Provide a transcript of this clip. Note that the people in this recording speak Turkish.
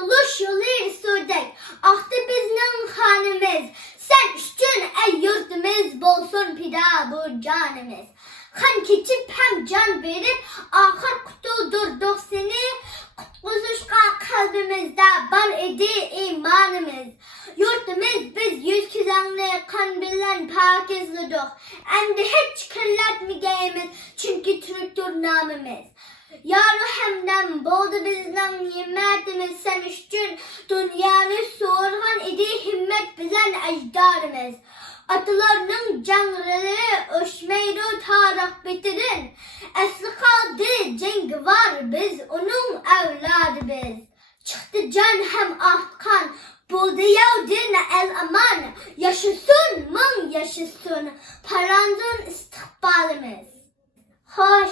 kurtuluş yolu sürdük. Ahtı bizning kanımız. Sen üçün ey yurtimiz bolsun pida bu canımız. Kan keçip hem can verip ahir kutudurduk seni. Kutquzuşqa kalbimizde var idi imanımız. Yurtimiz biz yüz küzenli kan bilen pakizlidik. Endi hiç kirletmeyeceğimiz çünkü Türktür namımız. Yarı hemden boldu bizden himmetimiz sen üçün dünyanı soğurgan idi himmet bilen ecdarımız. Atalarının canları öşmeydi tarih bitirin. Esli kaldı cengi var biz onun evladı biz. Çıktı can hem ahkan buldu yavdin el aman. Yaşasın mın yaşasın parandın istikbalimiz. Hoş